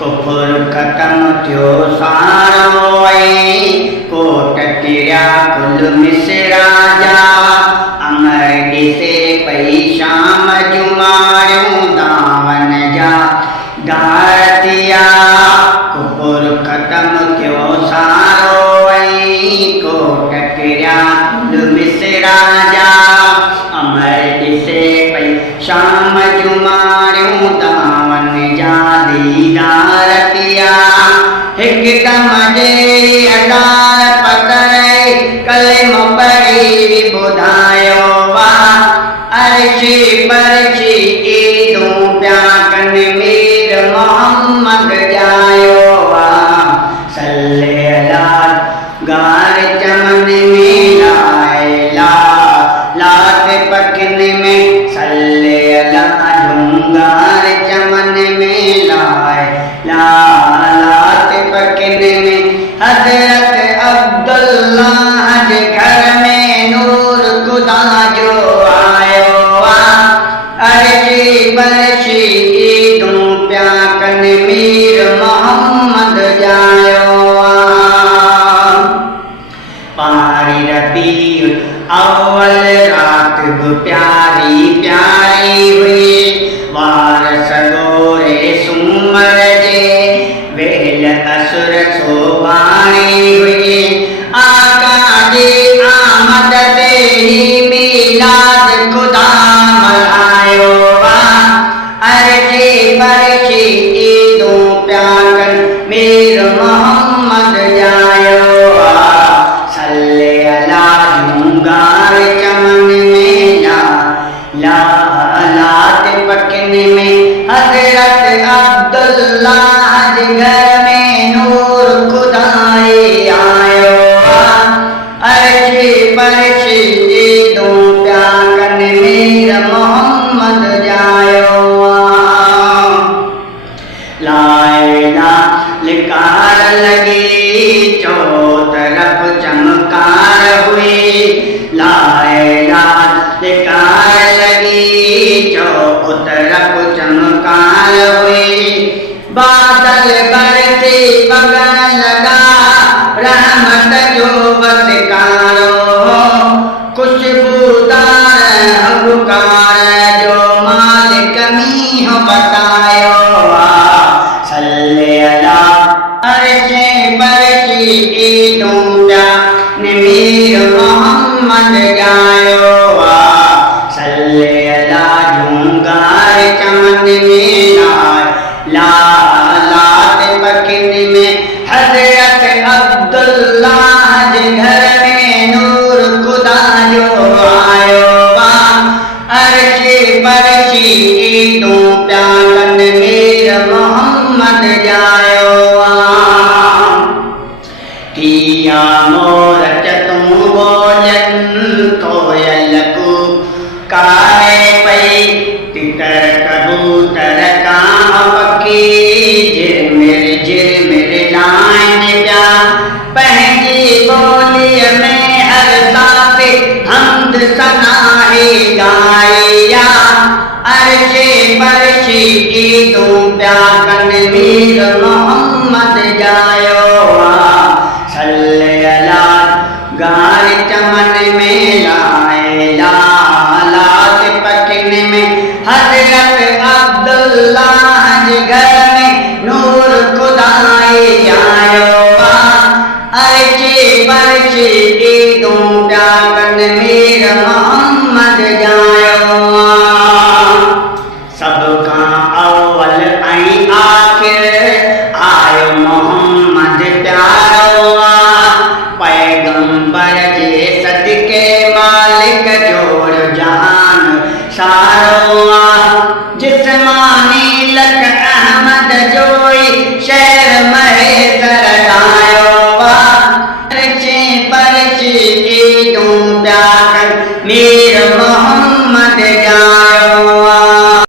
कुफुर खत्म थियो सारो कोट किरिया कुल मिसरा जा अमर ॾिसे पई शाम जुमारियूं दावन जा दारतिया कुफुर खत्म थियो सारो कोट किरिया कुल मिसरा जा अमर ॾिसे पई शाम जुमारियूं दावन जा दीदारतिया हिकदम जे अडार पतरे कलिमो पढ़ी ॿुधायो वा अर्शी परशी ईदूं प्या कन मीर मोहम्मद जायो वा सल्ले अला गार चमन में लाइला लात पकन में सल्ले अला झुंगार चमन में लाइला लात पकन में हजरत अब्दुल्लाह के घर में नूर खुदा जो आयो वा अर्शी परशी ईदूं प्या कन मीर मोहम्मद जायो वा पारी रबीउल अव्वल रात प्यारी प्यारी हुई वारस गोरे सुमर जे वेल असुर सोभाणी हुई आका जी आमद ते ही मीलाद खुदा मल्हायो वा अर्शी परशी ईदूं प्या कन मीर मोहम्मद जायो वा सल्ले अला झुंगार चमन में लात पकन में हजरत अब्दुल्लाह के घर में नूर खुदाए आयो वा अर्शी परशी ईदूं प्या कन मीर मोहम्मद जायो वा लाइला लिकार लगी चो तरफ चमकार हुई लाइला लिकार लगी चो तरफ चमकार हुई बादल बरसे बगन लगा रहमत जो बसकारो खुशबूदार अबकार जो मालिक मी हो बतायो वा सल्ले अला अर्शी परशी ईदूं प्या मीर मोहम्मद जायो वा सल्ले अला झुंगार चमन में लात पकन में हजरत अब्दुल्लाह के घर में नूर खुदा जो आयो वा अर्शी परशी ईदूं प्या कन मीर मोहम्मद जायो वा किया मोर चतुं बोलन कोयल को काए पई तितर कबूतर काम पकी झिरमिर लाइन प्या पंहिंजी बोली में हर साथ हमद सनाहे गाया अर्शी परशी ईदूं प्या कन मीर